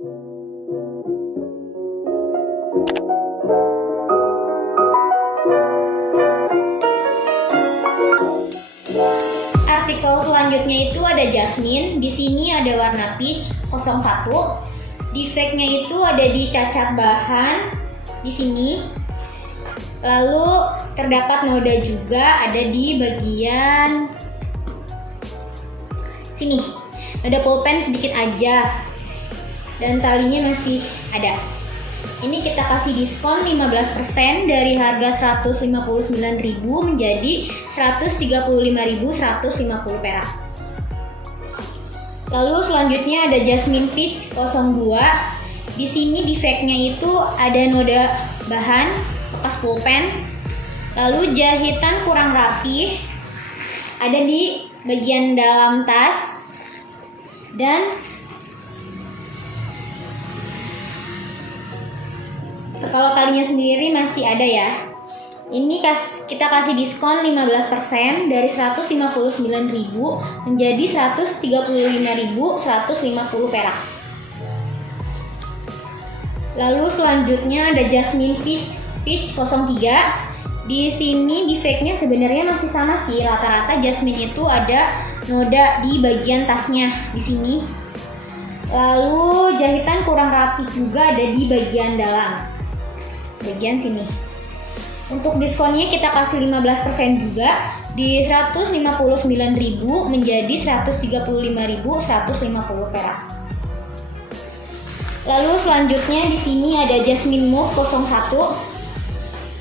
Artikel selanjutnya itu ada jasmine. Di sini ada warna peach 01. Defeknya itu ada di cacat bahan di sini. Lalu terdapat noda juga ada di bagian sini. Ada pulpen sedikit aja dan talinya masih ada. Ini kita kasih diskon 15% dari harga 159.000 menjadi 135.150 perak. Lalu selanjutnya ada jasmine peach 02. Di sini defeknya itu ada noda bahan bekas pulpen. Lalu jahitan kurang rapi ada di bagian dalam tas dan kalau talinya sendiri masih ada ya. Ini kita kasih diskon 15% dari 159.000 menjadi 135.150 perak. Lalu selanjutnya ada jasmine peach 03. Di sini defeknya sebenarnya masih sama sih. Rata-rata jasmine itu ada noda di bagian tasnya di sini. Lalu jahitan kurang rapi juga ada di bagian dalam. Bagian sini. Untuk diskonnya kita kasih 15% juga di 159.000 menjadi 135.150 perak. Lalu selanjutnya di sini ada jasmine mauve 01.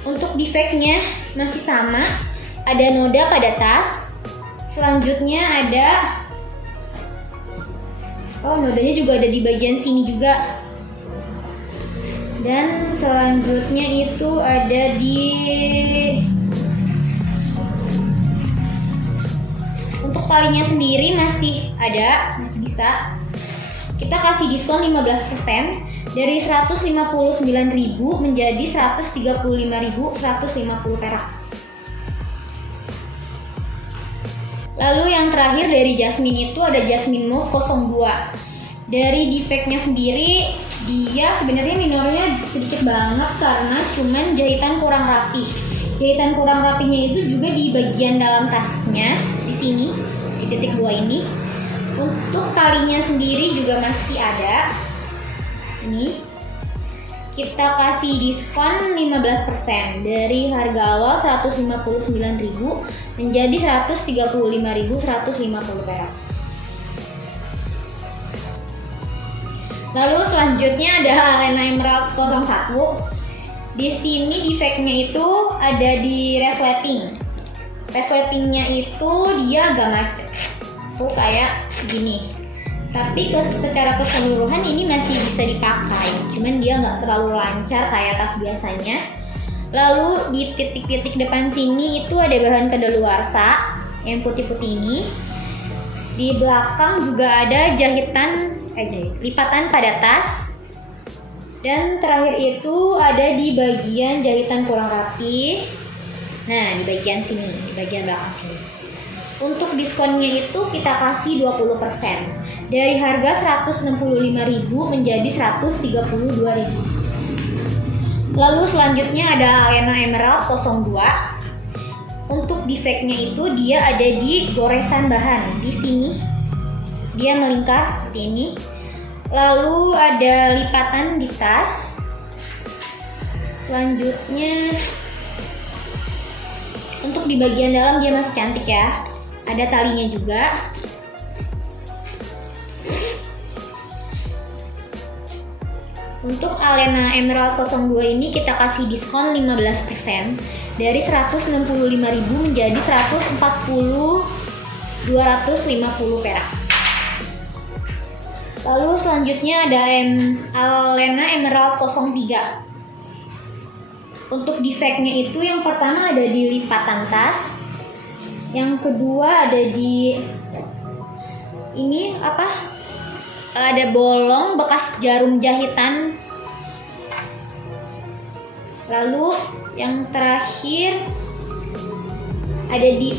Untuk defeknya masih sama, ada noda pada tas. Selanjutnya ada nodanya juga ada di bagian sini juga. Dan selanjutnya itu ada di untuk talinya sendiri masih ada, masih bisa. Kita kasih diskon 15% dari 159.000 menjadi 135.150 perak. Lalu yang terakhir dari jasmine itu ada jasmine mauve 02. Dari defeknya sendiri dia sebenarnya minornya sedikit banget karena cuman jahitan kurang rapi. Jahitan kurang rapinya itu juga di bagian dalam tasnya di sini di titik 2 ini. Untuk talinya sendiri juga masih ada. Ini kita kasih diskon 15% dari harga awal 159.000 menjadi 135.150 perak. Lalu selanjutnya ada Alena Emerald 01. Di sini defeknya itu ada di resleting. Resletingnya itu dia agak macet. Tuh kayak gini. Tapi secara keseluruhan ini masih bisa dipakai. Cuman dia nggak terlalu lancar kayak tas biasanya. Lalu di titik-titik depan sini itu ada bahan kadaluarsa yang putih-putih ini. Di belakang juga ada lipatan pada tas. Dan terakhir itu ada di bagian jahitan kurang rapi. Nah, di bagian sini, di bagian belakang sini. Untuk diskonnya itu kita kasih 20%. Dari harga 165.000 menjadi 132.000. Lalu selanjutnya ada Alena Emerald 02. Untuk defeknya itu dia ada di goresan bahan. Di sini dia melingkar seperti ini. Lalu ada lipatan di tas. Selanjutnya untuk di bagian dalam dia masih cantik ya. Ada talinya juga. Untuk Alena Emerald 02 ini kita kasih diskon 15% dari 165.000 menjadi 140.250 perak. Lalu selanjutnya ada Alena Emerald 03. Untuk defeknya itu yang pertama ada di lipatan tas. Yang kedua ada di ini ada bolong bekas jarum jahitan. Lalu yang terakhir ada di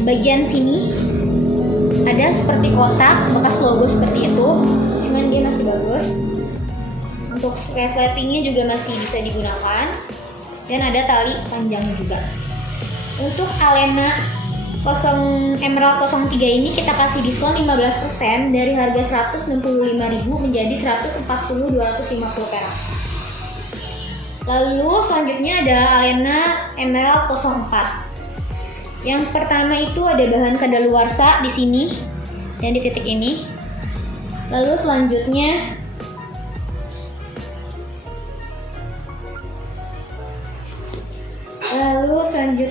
bagian sini ada seperti kotak bekas logo seperti itu, cuman dia masih bagus. Untuk resletingnya juga masih bisa digunakan dan ada tali panjangnya juga. Untuk Alena Emerald 03 ini kita kasih diskon 15% dari harga 165.000 menjadi 140.250 perak. Lalu selanjutnya ada Alena Emerald 04. Yang pertama itu ada bahan kadaluarsa di sini dan di titik ini. Lalu selanjutnya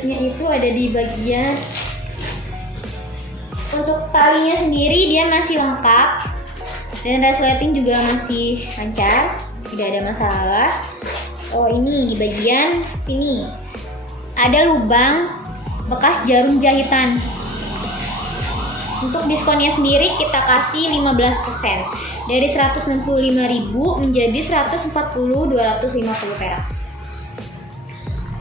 itu ada di bagian untuk talinya sendiri, dia masih lengkap dan resleting juga masih lancar, tidak ada masalah. Oh, ini di bagian sini ada lubang bekas jarum jahitan. Untuk diskonnya sendiri kita kasih 15% dari 165.000 menjadi 140.250 perak.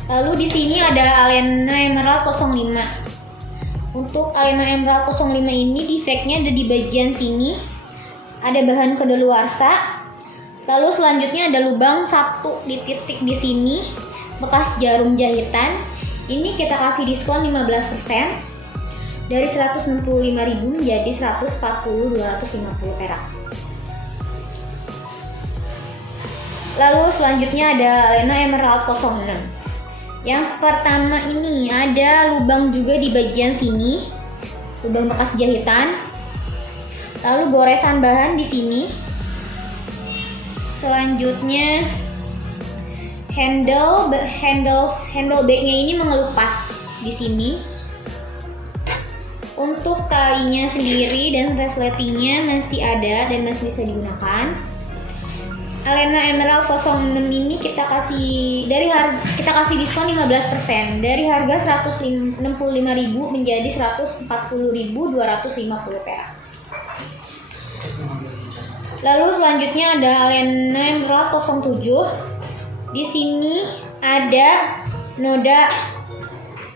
Lalu di sini ada Alena Emerald 05. Untuk Alena Emerald 05 ini defeknya ada di bagian sini. Ada bahan kadaluarsa. Lalu selanjutnya ada lubang satu di titik di sini bekas jarum jahitan. Ini kita kasih diskon 15% dari 165.000 menjadi 140.250 perak. Lalu selanjutnya ada Alena Emerald 06. Yang pertama ini ada lubang juga di bagian sini, lubang bekas jahitan. Lalu goresan bahan di sini. Selanjutnya handle bagnya ini mengelupas di sini. Untuk talinya sendiri dan resletingnya masih ada dan masih bisa digunakan. Alena Emerald 06 ini kita kasih diskon 15% dari harga 165.000 menjadi 140.250 perak. Lalu selanjutnya ada Alena Emerald 07. Di sini ada noda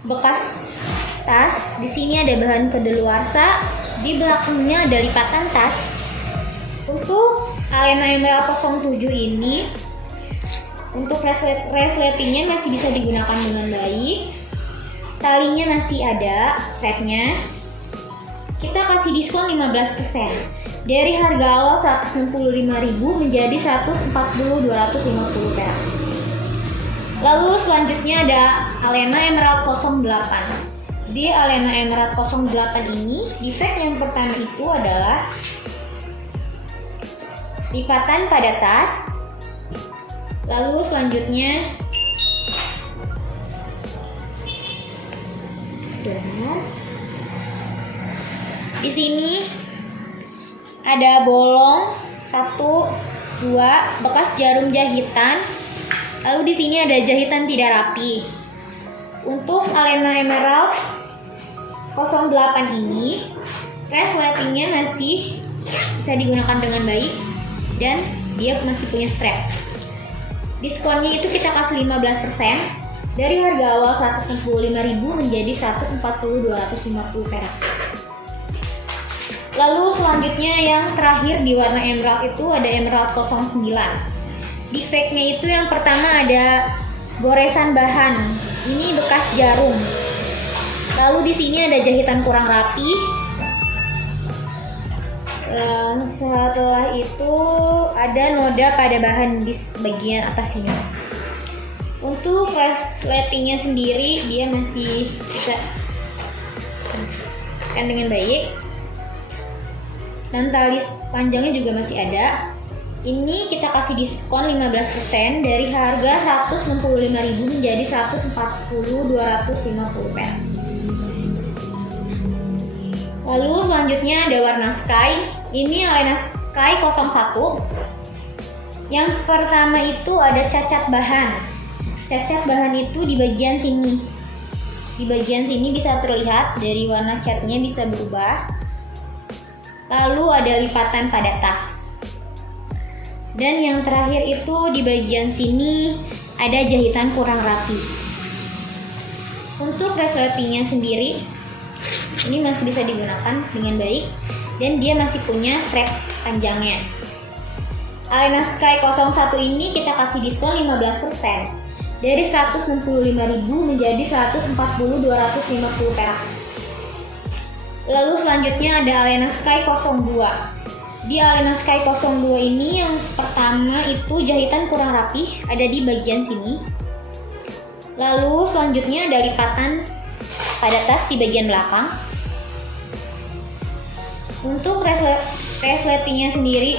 bekas tas. Di sini ada bahan kadaluarsa. Di belakangnya ada lipatan tas. Untuk Alena Emerald 07 ini untuk resletingnya masih bisa digunakan dengan baik. Talinya masih ada, strapnya. Kita kasih diskon 15% dari harga awal 165.000 menjadi 140.250 perak. Lalu selanjutnya ada Alena Emerald 08. Di Alena Emerald 08 ini defek yang pertama itu adalah lipatan pada tas. Lalu selanjutnya di sini ada bolong 1, 2 bekas jarum jahitan. Lalu di sini ada jahitan tidak rapi. Untuk Alena Emerald 08 ini resletingnya masih bisa digunakan dengan baik dan dia masih punya strap. Diskonnya itu kita kasih 15% dari harga awal 165.000 menjadi 140.250 perak. Lalu selanjutnya yang terakhir di warna emerald itu ada Emerald 09. Defeknya itu yang pertama ada goresan bahan. Ini bekas jarum. Lalu di sini ada jahitan kurang rapi. Setelah itu ada noda pada bahan di bagian atas sini. Untuk resletingnya sendiri dia masih bisa kan dengan baik dan tali panjangnya juga masih ada. Ini kita kasih diskon 15% dari harga 165.000 menjadi 140.250 perak. Lalu selanjutnya ada warna sky. Ini Alena Sky 01. Yang pertama itu ada cacat bahan. Cacat bahan itu di bagian sini. Di bagian sini bisa terlihat dari warna catnya bisa berubah. Lalu ada lipatan pada tas. Dan yang terakhir itu di bagian sini ada jahitan kurang rapi. Untuk resletingnya sendiri ini masih bisa digunakan dengan baik dan dia masih punya strap panjangnya. Alena Sky 01 ini kita kasih diskon 15% dari 165.000 menjadi 140.250 perak. Lalu selanjutnya ada Alena Sky 02. Di Alena Sky 02 ini yang pertama itu jahitan kurang rapih, ada di bagian sini. Lalu selanjutnya ada lipatan pada tas di bagian belakang. Untuk resletingnya sendiri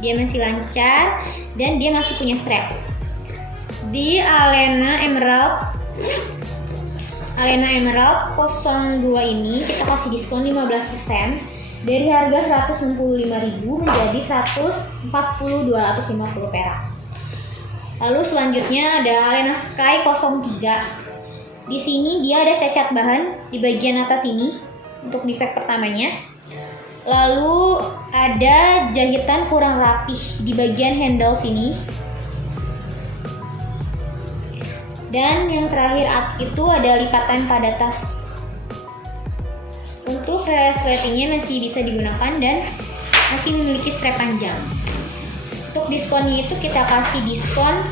dia masih lancar dan dia masih punya strap. Di Alena Emerald 02 ini kita kasih diskon 15% dari harga 165.000 menjadi 140.250 perak. Lalu selanjutnya ada Alena Sky 03. Di sini dia ada cacat bahan di bagian atas ini untuk defect pertamanya. Lalu ada jahitan kurang rapih di bagian handle sini. Dan yang terakhir itu ada lipatan pada tas. Untuk resletingnya masih bisa digunakan dan masih memiliki strap panjang. Untuk diskonnya itu kita kasih diskon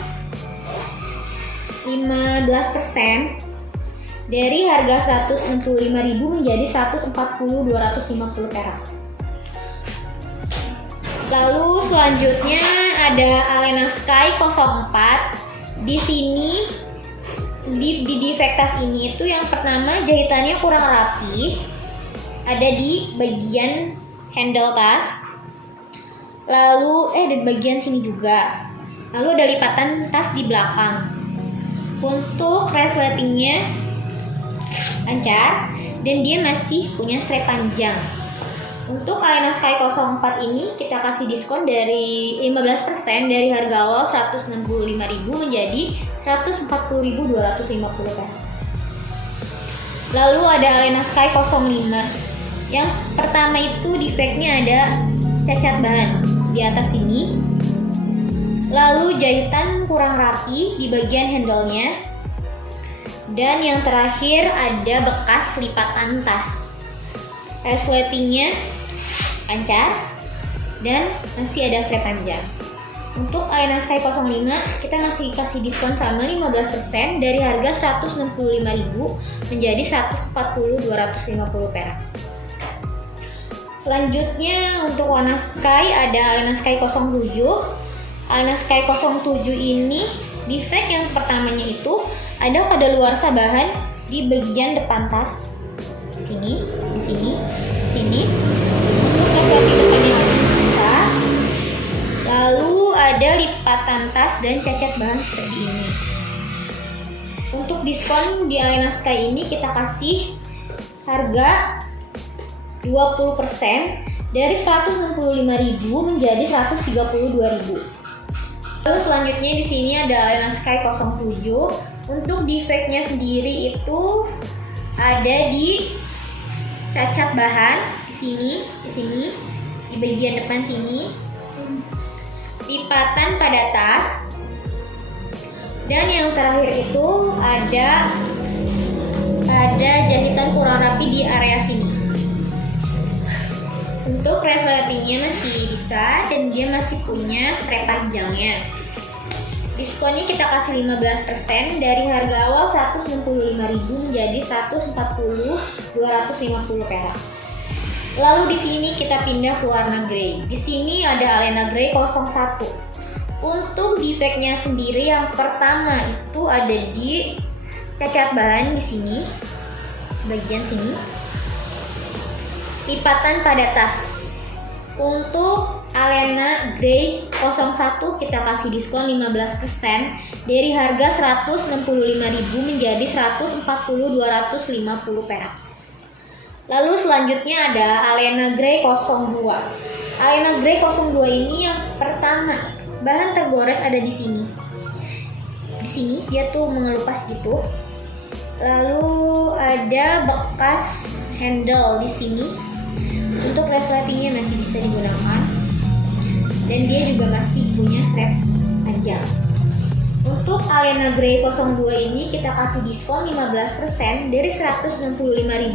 15% dari harga 165.000 menjadi 140.250 perak. Lalu selanjutnya ada Alena Sky 04. Di sini di defect tas ini itu yang pertama jahitannya kurang rapi, ada di bagian handle tas. Lalu di bagian sini juga. Lalu ada lipatan tas di belakang. Untuk resletingnya lancar dan dia masih punya strap panjang. Untuk Alena Sky 04 ini kita kasih diskon dari 15% dari harga awal 165.000 menjadi 140.250 perak. Lalu ada Alena Sky 05. Yang pertama itu defectnya ada cacat bahan di atas sini. Lalu jahitan kurang rapi di bagian handle-nya. Dan yang terakhir ada bekas lipatan tas. Resletingnya lancar dan masih ada strap panjang. Untuk Alena Sky 05 kita masih kasih diskon sama 15% dari harga 165.000 menjadi 140.250 perak. Selanjutnya untuk warna Sky ada Alena Sky 07. Alena Sky 07 ini defect yang pertamanya itu ada kadaluarsa bahan di bagian depan tas. Sini, di sini, di sini. Untuk resleting depannya bisa. Lalu ada lipatan tas dan cacat bahan seperti ini. Untuk diskon di Alena Sky ini kita kasih harga 20% dari 165.000 menjadi 132.000. Lalu selanjutnya di sini ada Alena Sky 07. Untuk defectnya sendiri itu ada di cacat bahan di sini, di bagian depan sini, lipatan pada tas, dan yang terakhir itu ada jahitan kurang rapi di area sini. Untuk resletingnya masih bisa dan dia masih punya strap panjangnya. Diskonnya kita kasih 15% dari harga awal 165.000 menjadi 140.250 perak. Lalu di sini kita pindah ke warna grey. Di sini ada Alena Grey 01. Untuk defectnya sendiri yang pertama itu ada di cacat bahan di sini, bagian sini. Lipatan pada tas. Untuk Alena Grey 01 kita kasih diskon 15% dari harga 165.000 menjadi 140.250 perak. Lalu selanjutnya ada Alena Grey 02. Alena Grey 02 ini yang pertama bahan tergores ada di sini. Di sini dia tuh mengelupas gitu. Lalu ada bekas handle di sini. Untuk resletingnya masih bisa digunakan dan dia juga masih punya strap panjang. Untuk Alena Grey 02 ini kita kasih diskon 15% dari 165.000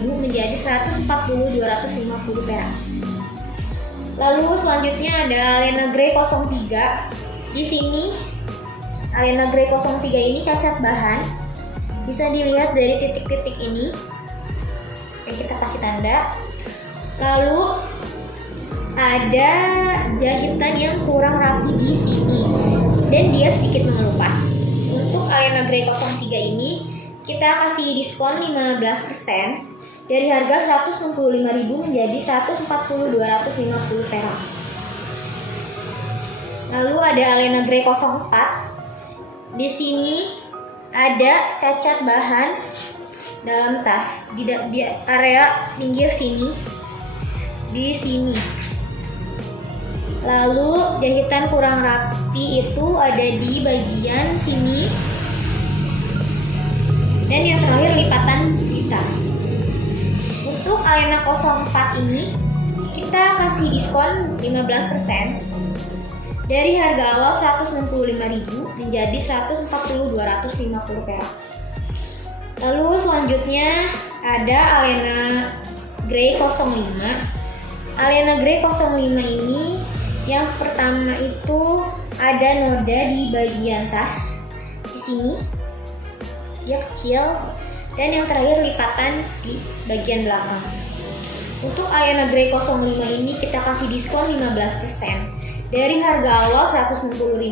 menjadi 140.250 perak. Lalu selanjutnya ada Alena Grey 03. Di sini Alena Grey 03 ini cacat bahan. Bisa dilihat dari titik-titik ini. Oke, kita kasih tanda. Lalu ada jahitan yang kurang rapi di sini dan dia sedikit mengelupas. Untuk Alena Grey 03 ini kita kasih diskon 15% dari harga 165.000 menjadi 140.250 perak. Lalu ada Alena Grey 04. Di sini ada cacat bahan dalam tas di area pinggir sini. Di sini. Lalu jahitan kurang rapi itu ada di bagian sini. Dan yang terakhir lipatan di tas. Untuk Alena 04 ini kita kasih diskon 15% dari harga awal 165.000 menjadi 140.250 perak. Lalu selanjutnya ada Alena Grey 05. Alena Grey 05 ini yang pertama itu ada noda di bagian tas di sini. Dia kecil, dan yang terakhir lipatan di bagian belakang. Untuk Alena Grey 05 ini kita kasih diskon 15% dari harga awal 165.000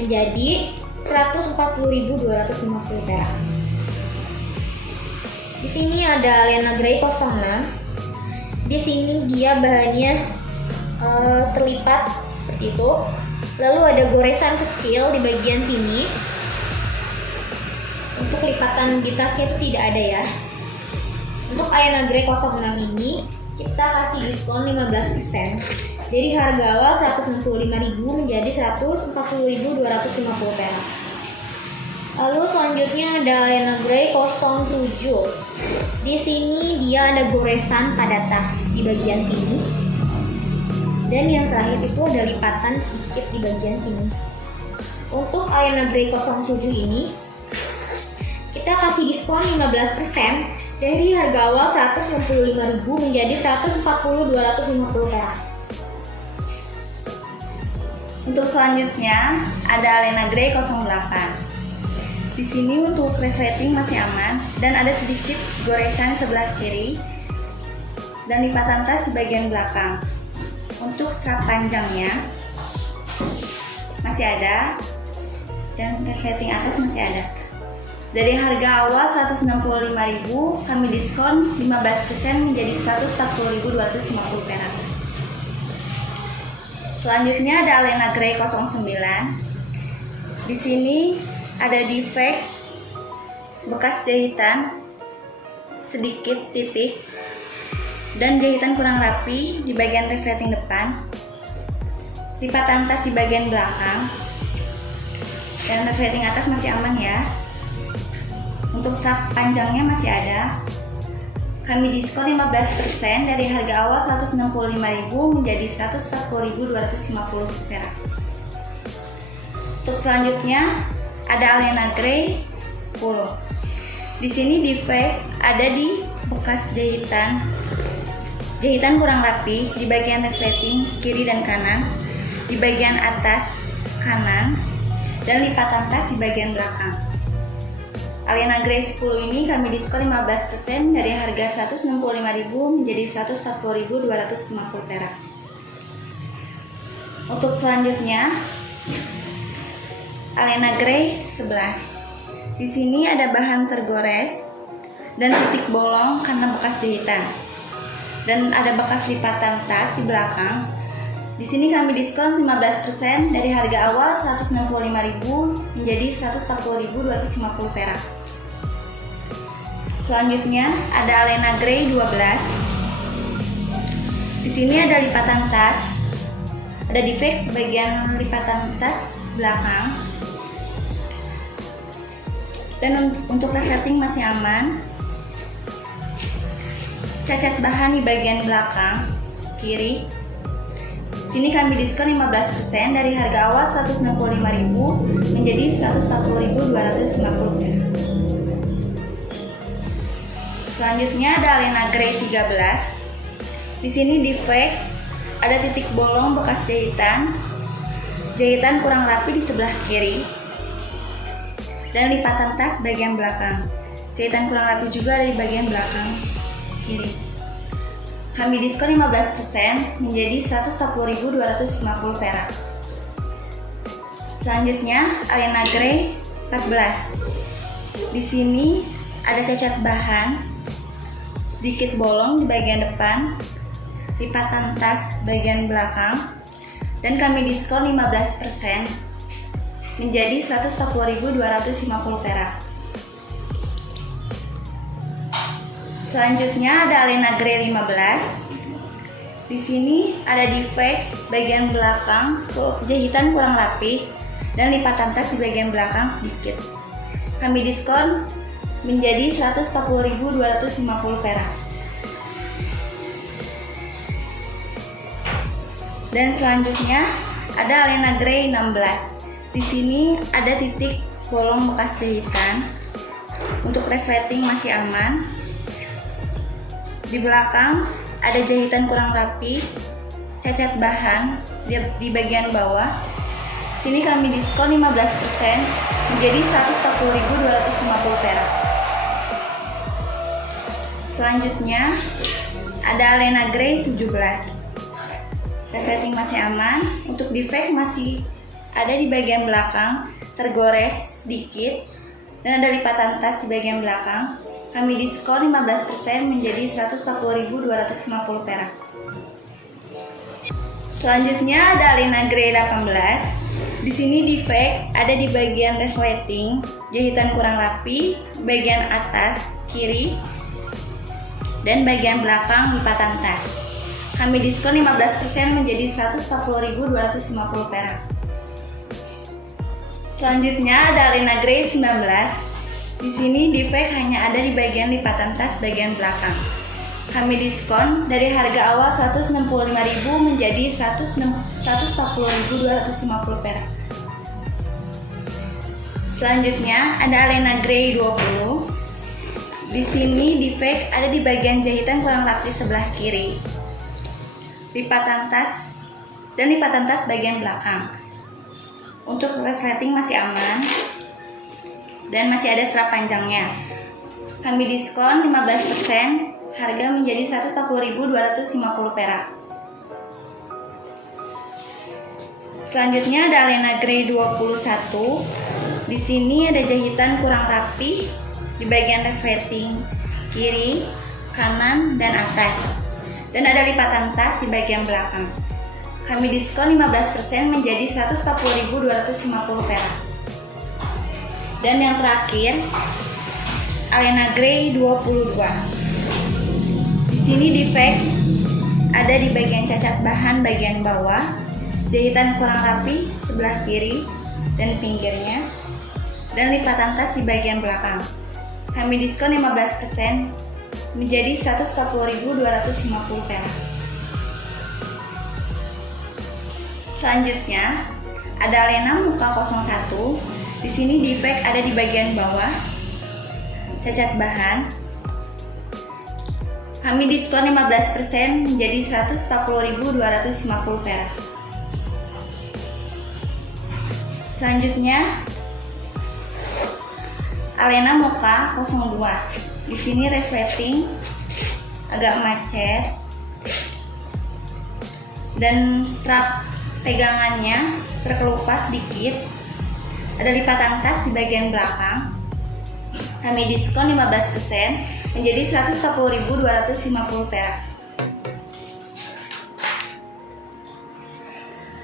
menjadi 140.250 perak. Di sini ada Alena Grey 06. Di sini dia bahannya terlipat seperti itu. Lalu ada goresan kecil di bagian sini. Untuk lipatan di tasnya itu tidak ada ya. Untuk Alena Grey 06 ini kita kasih diskon 15% dari harga awal 165.000 menjadi 140.250 perak. Lalu selanjutnya ada Alena Grey 07. Di sini dia ada goresan pada tas di bagian sini. Dan yang terakhir itu ada lipatan sedikit di bagian sini. Untuk Alena Grey 07 ini kita kasih diskon 15% dari harga awal 165.000 menjadi 140.250 perak. Untuk selanjutnya ada Alena Grey 08. Di sini untuk resleting masih aman dan ada sedikit goresan sebelah kiri dan lipatan tas di bagian belakang. Untuk strap panjangnya masih ada dan resleting atas masih ada. Dari harga awal 165.000 kami diskon 15% menjadi 140.250 perak. Selanjutnya ada Alena Grey 09. Di sini ada defect bekas jahitan sedikit titik dan jahitan kurang rapi di bagian resleting depan, lipatan tas di bagian belakang, dan resleting atas masih aman ya. Untuk strap panjangnya masih ada. Kami diskon 15% dari harga awal 165.000 menjadi 140.250 perak. Untuk selanjutnya ada Alena Grey 10. Di sini defect ada di bekas jahitan kurang rapi di bagian resleting kiri dan kanan, di bagian atas kanan, dan lipatan tas di bagian belakang. Alena Grey 10 ini kami diskon 15% dari harga 165.000 menjadi 140.250 perak. Untuk selanjutnya Alena Grey 11. Di sini ada bahan tergores dan titik bolong karena bekas jahitan. Dan ada bekas lipatan tas di belakang. Di sini kami diskon 15% dari harga awal 165.000 menjadi 140.250 perak. Selanjutnya ada Alena Grey 12. Di sini ada lipatan tas. Ada defect bagian lipatan tas belakang. Dan untuk resleting masih aman. Cacat bahan di bagian belakang kiri. Sini kami diskon 15% dari harga awal 165.000 menjadi 140.250 perak. Selanjutnya ada Alena Grey 13. Di sini defect ada titik bolong bekas jahitan, jahitan kurang rapi di sebelah kiri, dan lipatan tas bagian belakang. Jahitan kurang rapi juga ada di bagian belakang kiri. Kami diskon 15% menjadi 140.250 perak. Selanjutnya Alena Grey 14. Di sini ada cacat bahan, sedikit bolong di bagian depan, lipatan tas bagian belakang, dan kami diskon 15% menjadi 140.250 perak. Selanjutnya ada Alena Grey 15. Di sini ada defect bagian belakang, jahitan kurang rapi, dan lipatan tas di bagian belakang sedikit. Kami diskon menjadi 140.250 perak. Dan selanjutnya ada Alena Grey 16. Di sini ada titik bolong bekas jahitan. Untuk resleting masih aman. Di belakang ada jahitan kurang rapi, cacat bahan di bagian bawah. Sini kami diskon 15% menjadi 140.250 perak. Selanjutnya ada Alena Grey 17. Resleting masih aman. Untuk defect masih ada di bagian belakang, tergores sedikit, dan ada lipatan tas di bagian belakang. Kami diskon 15% menjadi 140.250 perak. Selanjutnya ada Alena Grey 18. Di sini defect ada di bagian resleting, jahitan kurang rapi, bagian atas kiri, dan bagian belakang lipatan tas. Kami diskon 15% menjadi 140.250 perak. Selanjutnya ada Alena Grey 19. Di sini defect hanya ada di bagian lipatan tas bagian belakang. Kami diskon dari harga awal 165.000 menjadi 140.250 perak. Selanjutnya ada Alena Grey 20. Di sini defect ada di bagian jahitan kurang rapi sebelah kiri, lipatan tas dan lipatan tas bagian belakang. Untuk resleting masih aman dan masih ada strap panjangnya. Kami diskon 15%, harga menjadi 140.250 perak. Selanjutnya ada Alena Grey 21. Di sini ada jahitan kurang rapi di bagian resleting kiri, kanan, dan atas. Dan ada lipatan tas di bagian belakang. Kami diskon 15% menjadi 140.250 perak. Dan yang terakhir, Alena Grey 22. Di sini defect ada di bagian cacat bahan bagian bawah, jahitan kurang rapi sebelah kiri dan pinggirnya, dan lipatan tas di bagian belakang. Kami diskon 15% menjadi 140.250 perak. Selanjutnya ada Alena muka 01. Di sini defect ada di bagian bawah, cacat bahan. Kami diskon 15% menjadi 140.250 perak. Selanjutnya Alena Mocha 02. Di sini resleting agak macet dan strap pegangannya terkelupas sedikit. Ada lipatan tas di bagian belakang. Kami diskon 15% menjadi 140.250 perak.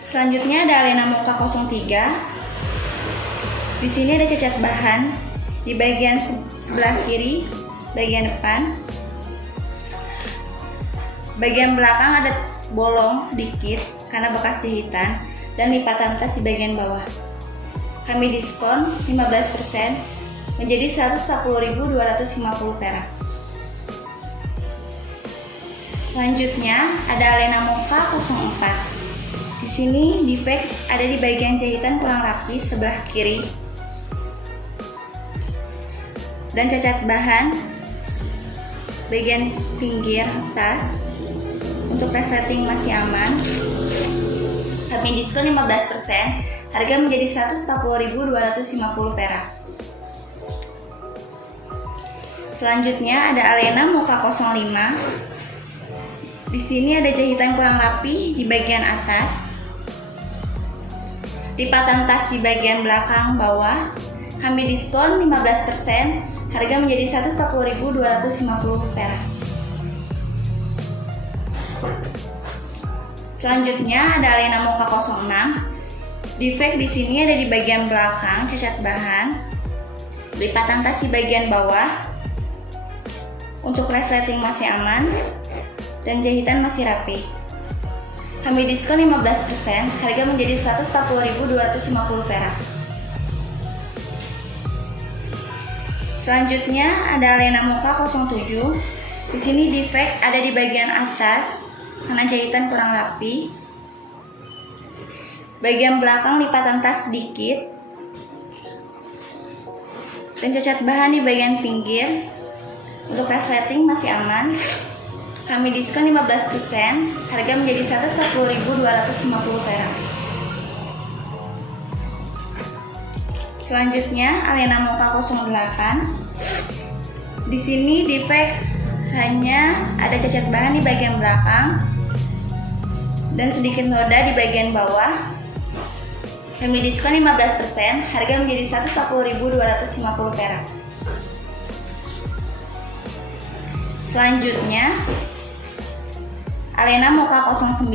Selanjutnya ada Alena Mocha 03. Di sini ada cacat bahan di bagian sebelah kiri, bagian depan. Bagian belakang ada bolong sedikit karena bekas jahitan dan lipatan tas di bagian bawah. Kami diskon 15% menjadi 140.250 perak. Selanjutnya ada Alena Mocha 04. Di sini defect ada di bagian jahitan kurang rapi sebelah kiri dan cacat bahan bagian pinggir tas. untuk resleting masih aman. Kami diskon 15%, harga menjadi 140.250 perak. Selanjutnya ada Alena Mocha 05. Di sini ada jahitan kurang rapi di bagian atas, lipatan tas di bagian belakang bawah. Kami diskon 15%, harga menjadi 140.250 perak. Selanjutnya ada Alena Mocha 06. Defect di sini ada di bagian belakang, cacat bahan, lipatan tas di bagian bawah. Untuk resleting masih aman dan jahitan masih rapi. Kami diskon 15%, harga menjadi 140.250 perak. Selanjutnya ada Alena Mocha 07. Di sini defect ada di bagian atas karena jahitan kurang rapi. Bagian belakang lipatan tas sedikit dan cacat bahan di bagian pinggir. Untuk resleting masih aman. Kami diskon 15%, harga menjadi 140.250 perak. Selanjutnya Alena Mocha 08. Di sini defect hanya ada cacat bahan di bagian belakang dan sedikit noda di bagian bawah. Kami diskon 15%, harga menjadi 140.250 perak. Selanjutnya Alena Mocha 09.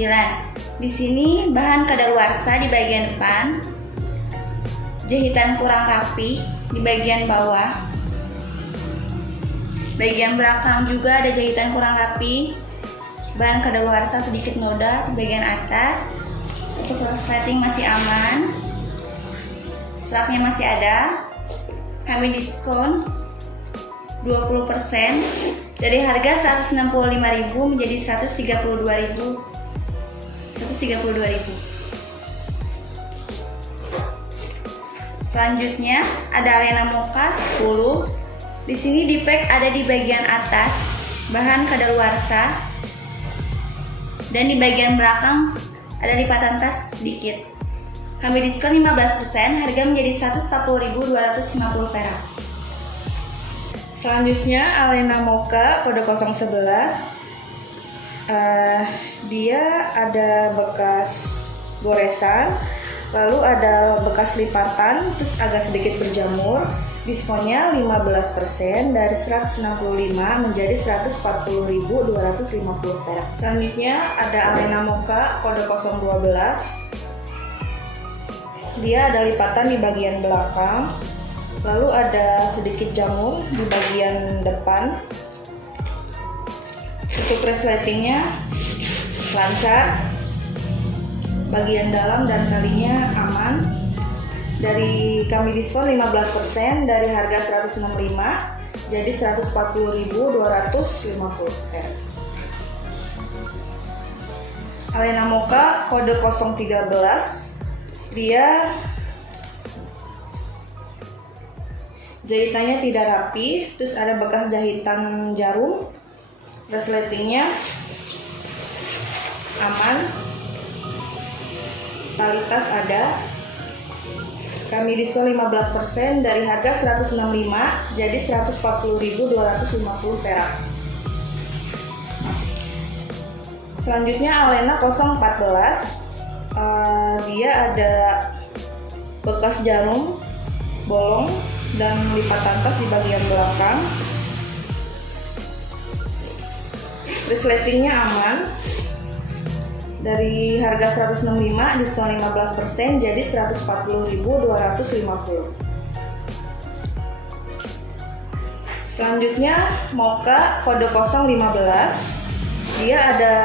Di sini bahan kadaluarsa di bagian depan, jahitan kurang rapi di bagian bawah. Bagian belakang juga ada jahitan kurang rapi, bahan kadaluarsa sedikit noda di bagian atas. Untuk resleting masih aman, strapnya masih ada. Kami diskon 20%, dari harga 165.000 menjadi 132.000. Selanjutnya ada Alena Mocha 10. Di sini defect ada di bagian atas, bahan kadaluarsa, dan di bagian belakang ada lipatan tas sedikit. Kami diskon 15%, harga menjadi 140.250 perak. Selanjutnya Alena Mocha kode 011. Dia ada bekas goresan, lalu ada bekas lipatan, terus agak sedikit berjamur. Diskonnya 15%, dari 165 menjadi 140.250 perak. Selanjutnya ada Alena Mocha kode 012. Dia ada lipatan di bagian belakang, lalu ada sedikit jamur di bagian depan. Untuk resletingnya lancar, bagian dalam dan talinya aman. Dari kami diskon 15%, dari harga 165 jadi 140.250 perak. Alena Mocha kode 013. Dia jahitannya tidak rapi, terus ada bekas jahitan jarum. Resletingnya aman, tali tas ada. Kami diskon 15%, dari harga 165 jadi 140.250 perak. Selanjutnya Alena 014. Dia ada bekas jarum bolong dan lipatan tas di bagian belakang. Resletingnya aman. Dari harga 165 diskon 15% jadi 140.250. Selanjutnya Mocha kode 015. Dia ada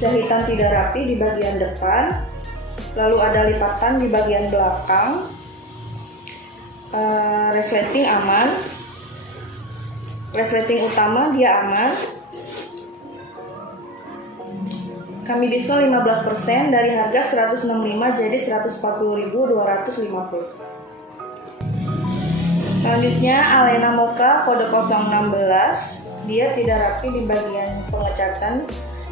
jahitan tidak rapi di bagian depan, lalu ada lipatan di bagian belakang. Resleting aman. Resleting utama dia aman. Kami diskon 15%, dari harga 165 jadi 140.250. Selanjutnya Alena Mocha kode 016. Dia tidak rapi di bagian pengecatan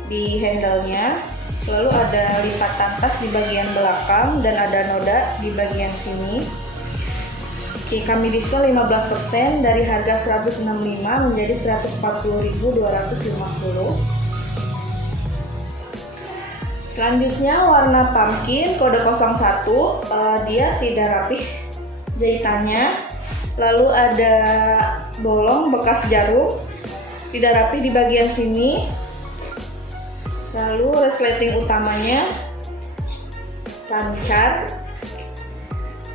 di handle-nya, lalu ada lipatan tas di bagian belakang dan ada noda di bagian sini. Oke, kami diskon 15% dari harga 165 menjadi 140.250. Selanjutnya warna pumpkin kode 01, dia tidak rapih jahitannya. Lalu ada bolong bekas jarum, tidak rapih di bagian sini. Lalu resleting utamanya lancar.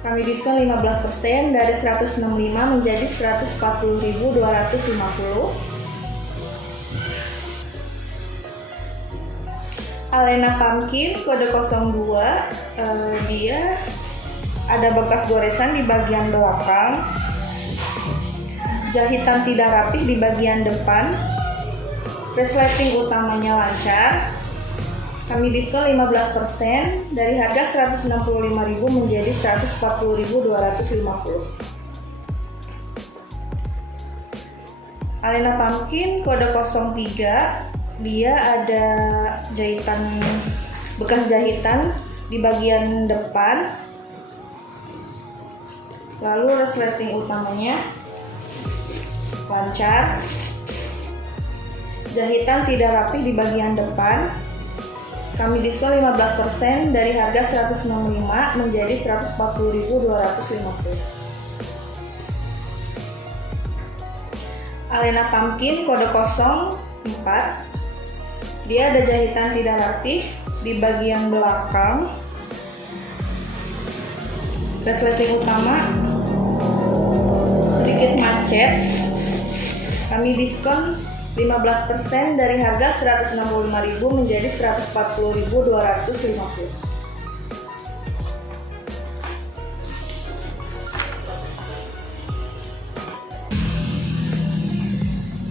Kami diskon 15% dari 165 menjadi 140.250. Alena pumpkin kode 02, dia ada bekas goresan di bagian belakang, jahitan tidak rapih di bagian depan, resleting utamanya lancar. Kami diskon 15% dari harga 165.000 menjadi 140.250. Alena pumpkin kode 03, dia ada bekas jahitan di bagian depan, lalu resleting utamanya lancar, jahitan tidak rapih di bagian depan. Kami diskon 15% dari harga 165 menjadi 140.250. Alena pumpkin kode 04, dia ada jahitan tidak rapih di bagian belakang, resleting utama sedikit macet. Kami diskon 15% dari harga 165.000 menjadi 140.250.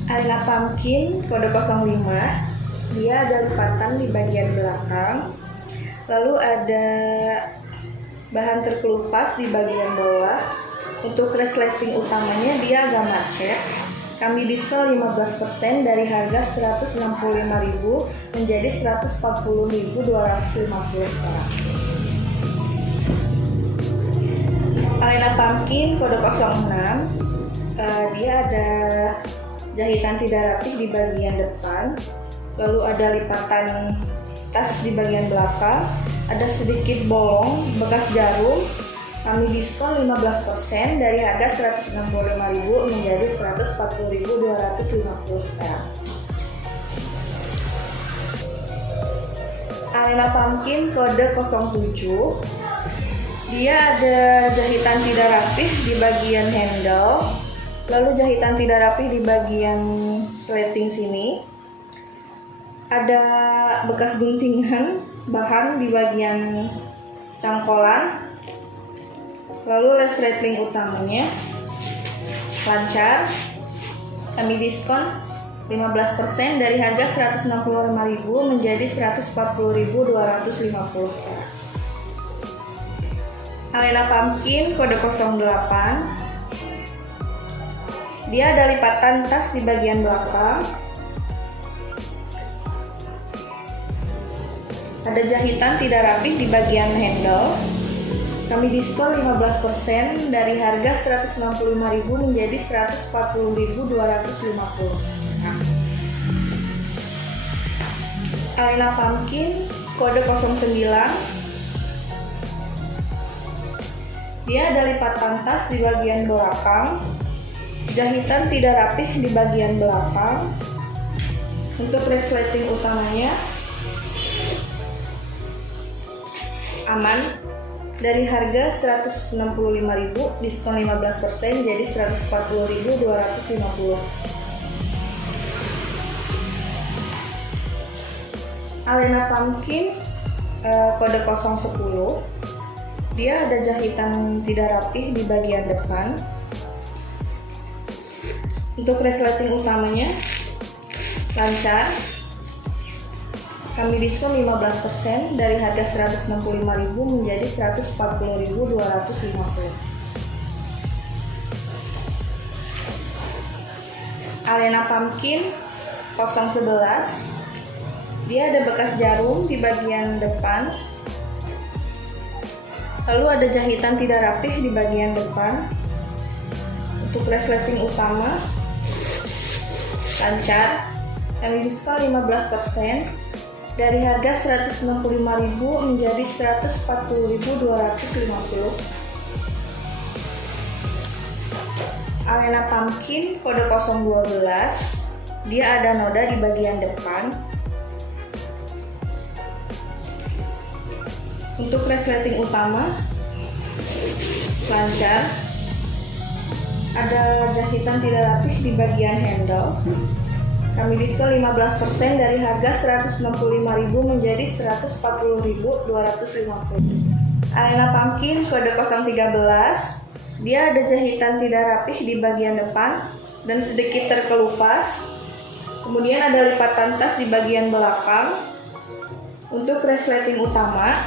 Alena pumpkin kode 05, dia ada lipatan di bagian belakang, lalu ada bahan terkelupas di bagian bawah. Untuk resleting utamanya dia agak macet. Kami diskon 15% dari harga 165.000 menjadi 140.250 sekarang. Alena pumpkin kode 06, dia ada jahitan tidak rapih di bagian depan, lalu ada lipatan tas di bagian belakang, ada sedikit bolong bekas jarum. Kami diskon 15% dari harga 165.000 menjadi 140.250 sekarang. Alena pumpkin kode 07, dia ada jahitan tidak rapih di bagian handle, lalu jahitan tidak rapih di bagian sleting sini, ada bekas guntingan bahan di bagian cangkolan, lalu resleting utamanya lancar. Kami diskon 15% dari harga 165.000 menjadi 140.250. Alena pumpkin kode 08, dia ada lipatan tas di bagian belakang, ada jahitan tidak rapih di bagian handle. Kami diskon 15% dari harga 165.000 menjadi 140.250. Alena pumpkin kode 09, dia ada lipatan tas di bagian belakang, jahitan tidak rapih di bagian belakang. Untuk resleting utamanya aman. Dari harga 165.000 diskon 15% jadi 140.250. Alena pumpkin kode 010, dia ada jahitan tidak rapih di bagian depan. Untuk resleting utamanya lancar. Kami diskon 15% dari harga 165.000 menjadi 140.250. Alena pumpkin 011, Dia ada bekas jarum di bagian depan. Lalu ada jahitan tidak rapih di bagian depan. Untuk resleting utama lancar, kami diskon 15%. Dari harga 165.000 menjadi 140.250. Alena Pumpkin kode 012. Dia ada noda di bagian depan. Untuk resleting utama lancar, ada jahitan tidak rapih di bagian handle. Kami diskon 15% dari harga 165.000 menjadi 140.250. Alena Pumpkin kode 013. Dia ada jahitan tidak rapih di bagian depan dan sedikit terkelupas. Kemudian ada lipatan tas di bagian belakang. Untuk resleting utama,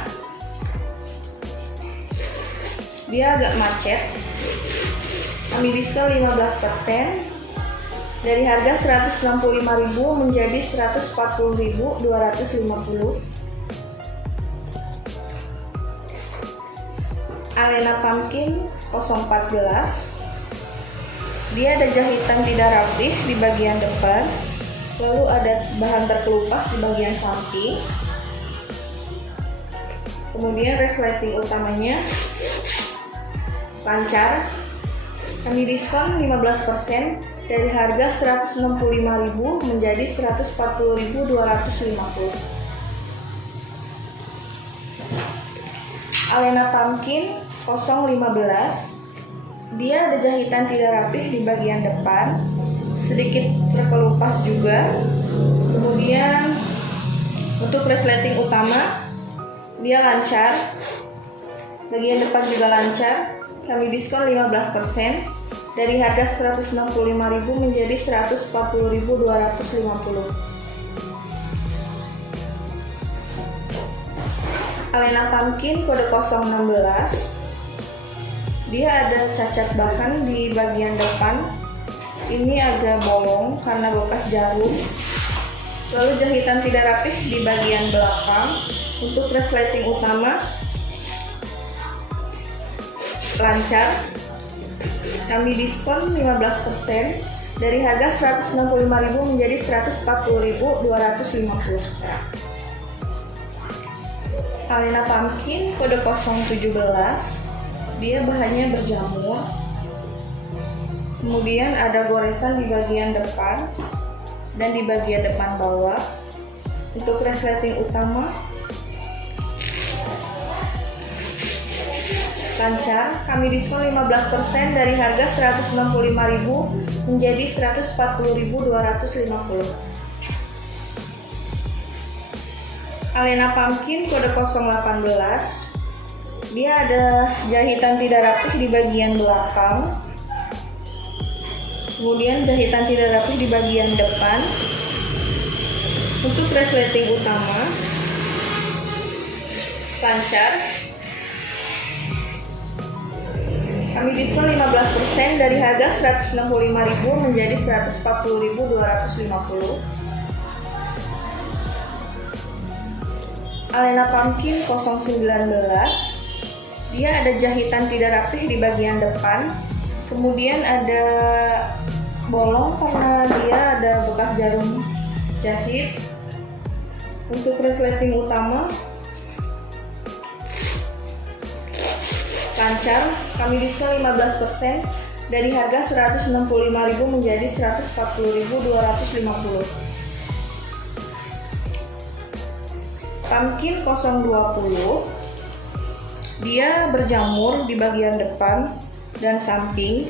dia agak macet. Kami diskon 15%. Dari harga 165.000 menjadi 140.250. Alena Pumpkin 014. Dia ada jahitan tidak rapih di bagian depan. Lalu ada bahan terkelupas di bagian samping. Kemudian resleting utamanya lancar. Kami diskon 15% dari harga 165.000 menjadi 140.250. Alena Pumpkin 015. Dia ada jahitan tidak rapih di bagian depan, sedikit terkelupas juga. Kemudian untuk resleting utama dia lancar, bagian depan juga lancar. Kami diskon 15% dari harga 165.000 menjadi 140.250. Alena Pumpkin kode 016. Dia ada cacat bahan di bagian depan. Ini agak bolong karena bekas jarum. Lalu jahitan tidak rapih di bagian belakang. Untuk resleting utama lancar. Kami diskon 15% dari harga 165.000 menjadi 140.250. Alena Pumpkin kode 017. Dia bahannya berjamur. Kemudian ada goresan di bagian depan dan di bagian depan bawah. Untuk resleting utama lancar. Kami diskon 15% dari harga 165.000 menjadi 140.250. Alena Pumpkin kode 018. Dia ada jahitan tidak rapih di bagian belakang. Kemudian jahitan tidak rapih di bagian depan. Untuk resleting utama lancar. Kami diskon 15% dari harga 165.000 menjadi 140.250. Alena Pumpkin 019. Dia ada jahitan tidak rapih di bagian depan. Kemudian ada bolong karena dia ada bekas jarum jahit. Untuk resleting utama lancar. Kami diskon 15% dari harga 165.000 menjadi 140.250. Pumpkin 020. Dia berjamur di bagian depan dan samping.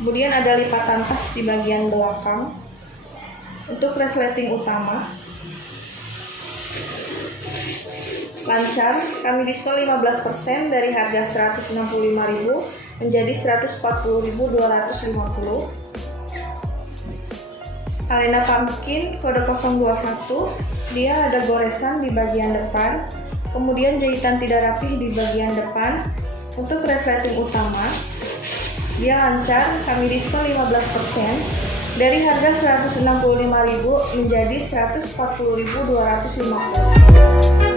Kemudian ada lipatan tas di bagian belakang. Untuk resleting utama lancar. Kami diskon 15% dari harga 165.000 menjadi 140.250. Alena Pumpkin kode 021. Dia ada goresan di bagian depan. Kemudian jahitan tidak rapih di bagian depan. Untuk resleting utama dia lancar. Kami diskon 15% Dari harga 165.000 menjadi 140.250.